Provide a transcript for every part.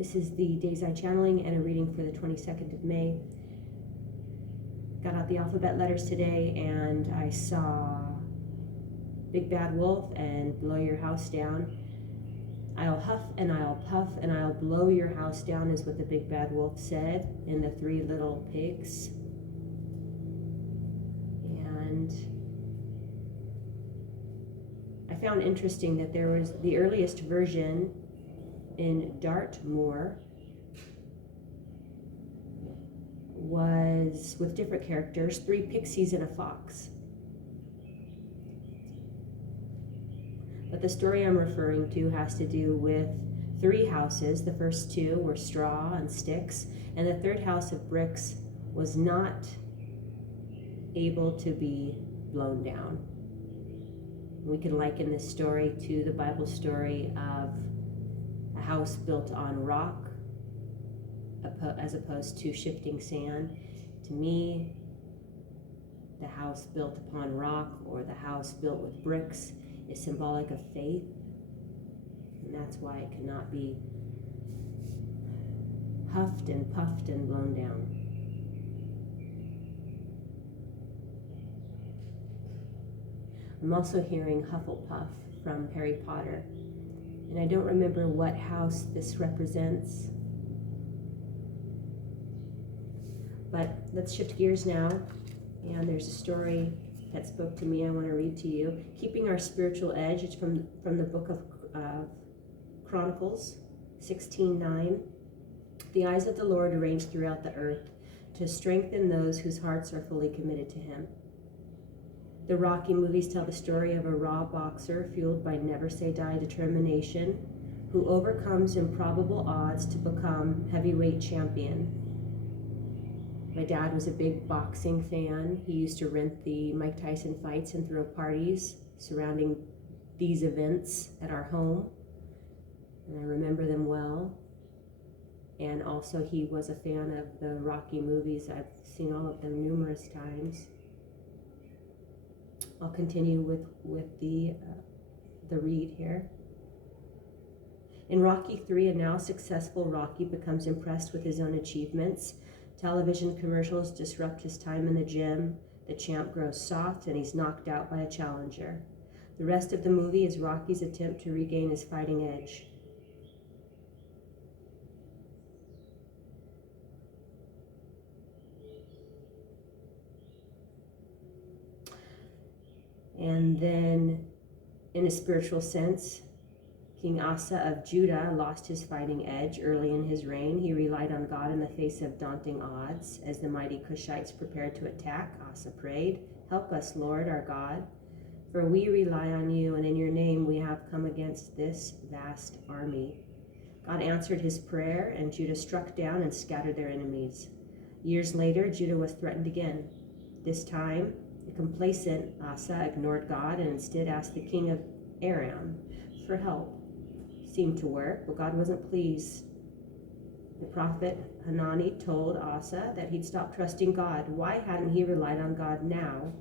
This is the Day's Eye channeling and a reading for the 22nd of May. Got out the alphabet letters today and I saw Big Bad Wolf and Blow Your House Down. I'll huff and I'll puff and I'll blow your house down is what the Big Bad Wolf said in The Three Little Pigs. And I found interesting that there was the earliest version in Dartmoor was with different characters, 3 pixies and a fox. But the story I'm referring to has to do with 3 houses. The first 2 were straw and sticks, and the third house of bricks was not able to be blown down. We can liken this story to the Bible story of a house built on rock as opposed to shifting sand. To me, the house built upon rock or the house built with bricks is symbolic of faith, and that's why it cannot be huffed and puffed and blown down. I'm also hearing Huff and Puff from Harry Potter, and I don't remember what house this represents. But let's shift gears now, and there's a story that spoke to me I want to read to you. Keeping Our Spiritual Edge. It's from the book of Chronicles 16:9. The eyes of the Lord are ranged throughout the earth to strengthen those whose hearts are fully committed to Him. The Rocky movies tell the story of a raw boxer fueled by never-say-die determination who overcomes improbable odds to become heavyweight champion. My dad was a big boxing fan. He used to rent the Mike Tyson fights and throw parties surrounding these events at our home, and I remember them well. And also he was a fan of the Rocky movies. I've seen all of them numerous times. I'll continue with the read here. In Rocky 3, a now successful Rocky becomes impressed with his own achievements. Television commercials disrupt his time in the gym. The champ grows soft and he's knocked out by a challenger. The rest of the movie is Rocky's attempt to regain his fighting edge. And then, in a spiritual sense, King Asa of Judah lost his fighting edge early in his reign. He relied on God in the face of daunting odds. As the mighty Cushites prepared to attack, Asa prayed, "Help us, Lord, our God, for we rely on you, and in your name we have come against this vast army." God answered his prayer, and Judah struck down and scattered their enemies. Years later, Judah was threatened again. This time, the complacent Asa ignored God and instead asked the king of Aram for help. Seemed to work, but God wasn't pleased. The prophet Hanani told Asa that he'd stop trusting God. Why hadn't he relied on God now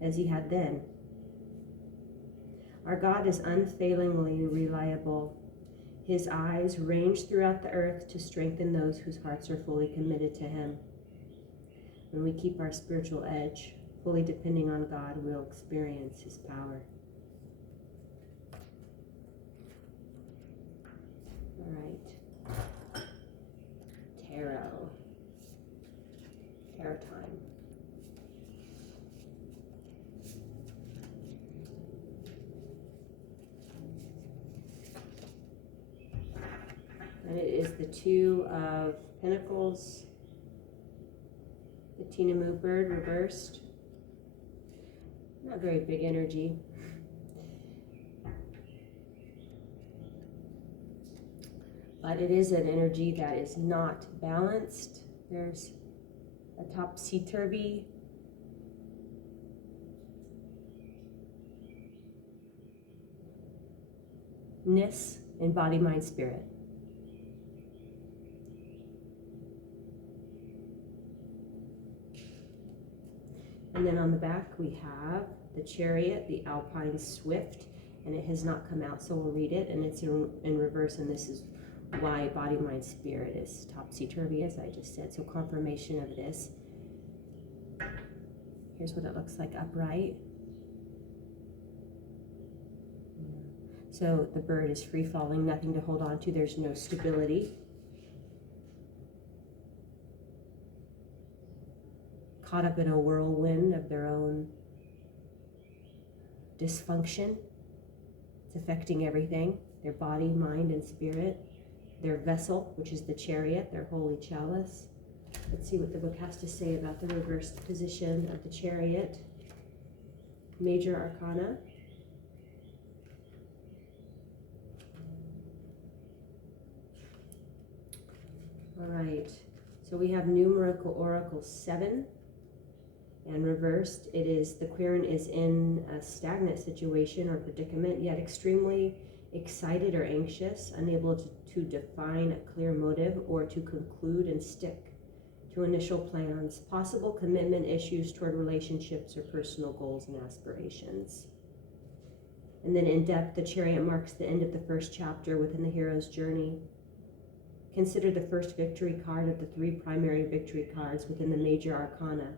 as he had then? Our God is unfailingly reliable. His eyes range throughout the earth to strengthen those whose hearts are fully committed to Him. When we keep our spiritual edge, fully depending on God, we'll experience His power. All right. Tarot. Tarot time. And it is the Two of Pentacles, the Tinamu bird reversed. Not very big energy. But it is an energy that is not balanced. There's a topsy-turvy ness in body, mind, spirit. And then on the back we have the Chariot, the Alpine Swift, and it has not come out, so we'll read it, and it's in reverse, and this is why body, mind, spirit is topsy-turvy, as I just said. So confirmation of this. Here's what it looks like upright. So the bird is free falling, nothing to hold on to. There's no stability. Caught up in a whirlwind of their own dysfunction. It's affecting everything, their body, mind, and spirit. Their vessel, which is the chariot, their holy chalice. Let's see what the book has to say about the reversed position of the chariot. Major Arcana. All right, so we have numerical oracle 7, and reversed, it is the querent is in a stagnant situation or predicament, yet extremely excited or anxious, unable to define a clear motive or to conclude and stick to initial plans, possible commitment issues toward relationships or personal goals and aspirations. And then in depth, the chariot marks the end of the first chapter within the hero's journey. Consider the first victory card of the 3 primary victory cards within the major arcana.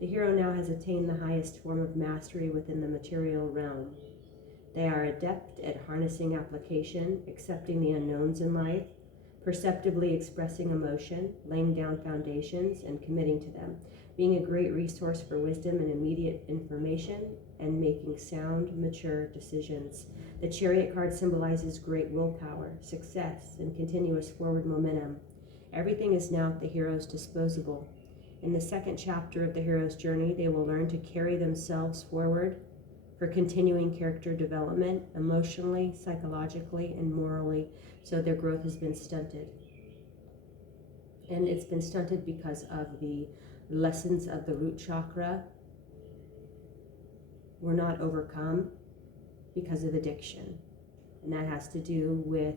The hero now has attained the highest form of mastery within the material realm. They are adept at harnessing application, accepting the unknowns in life, perceptively expressing emotion, laying down foundations, and committing to them, being a great resource for wisdom and immediate information, and making sound, mature decisions. The chariot card symbolizes great willpower, success, and continuous forward momentum. Everything is now at the hero's disposal. In the second chapter of the hero's journey, they will learn to carry themselves forward for continuing character development, emotionally, psychologically, and morally, so their growth has been stunted. And it's been stunted because of the lessons of the root chakra were not overcome because of addiction. And that has to do with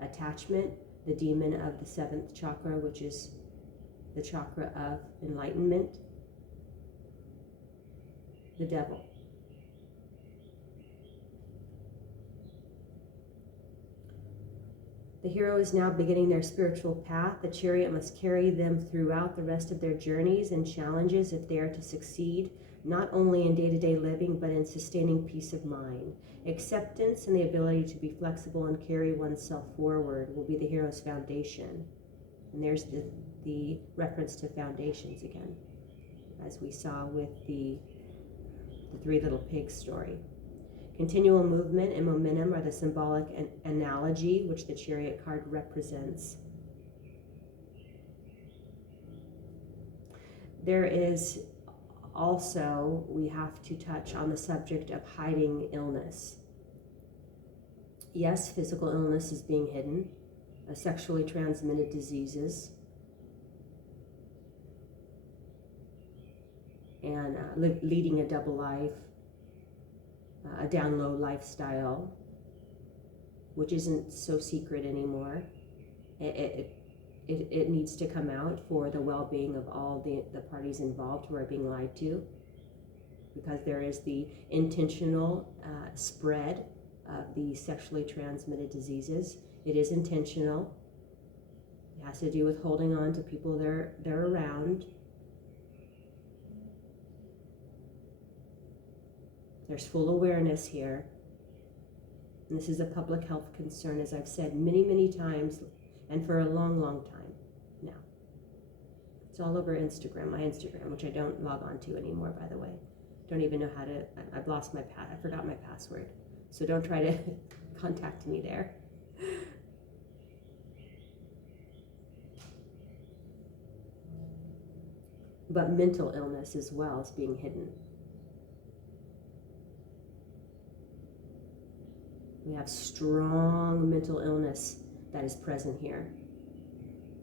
attachment, the demon of the 7th chakra, which is the chakra of enlightenment, the devil. The hero is now beginning their spiritual path. The chariot must carry them throughout the rest of their journeys and challenges if they are to succeed, not only in day-to-day living, but in sustaining peace of mind. Acceptance and the ability to be flexible and carry oneself forward will be the hero's foundation. And there's the reference to foundations again, as we saw with the 3 little pigs story. Continual movement and momentum are the symbolic analogy which the chariot card represents. There is also, we have to touch on the subject of hiding illness. Yes, physical illness is being hidden, sexually transmitted diseases, and leading a double life, a down low lifestyle, which isn't so secret anymore. It needs to come out for the well-being of all the parties involved who are being lied to, because there is the intentional spread of the sexually transmitted diseases. It is intentional. It has to do with holding on to people they're around. There's full awareness here. And this is a public health concern, as I've said many, many times, and for a long, long time now. It's all over Instagram, my Instagram, which I don't log on to anymore, by the way. Don't even know how to, I've lost I forgot my password. So don't try to contact me there. But mental illness as well is being hidden. We have strong mental illness that is present here,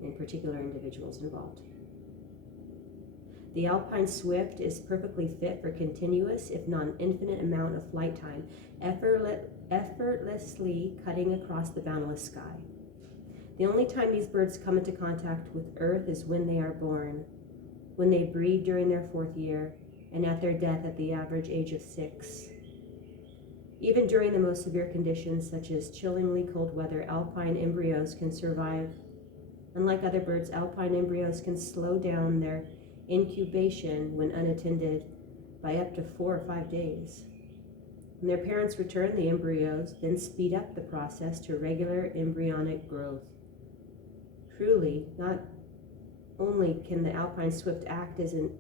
in particular individuals involved. The alpine swift is perfectly fit for continuous, if not an infinite amount of flight time, effortlessly cutting across the boundless sky. The only time these birds come into contact with Earth is when they are born, when they breed during their 4th year, and at their death at the average age of 6. Even during the most severe conditions, such as chillingly cold weather, alpine embryos can survive. Unlike other birds, alpine embryos can slow down their incubation when unattended by up to 4 or 5 days. When their parents return, the embryos then speed up the process to regular embryonic growth. Truly, not only can the alpine swift act as an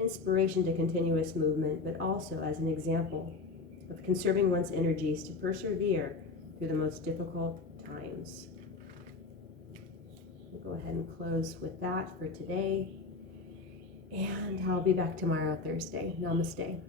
inspiration to continuous movement, but also as an example of conserving one's energies to persevere through the most difficult times. We'll go ahead and close with that for today, and I'll be back tomorrow, Thursday. Namaste.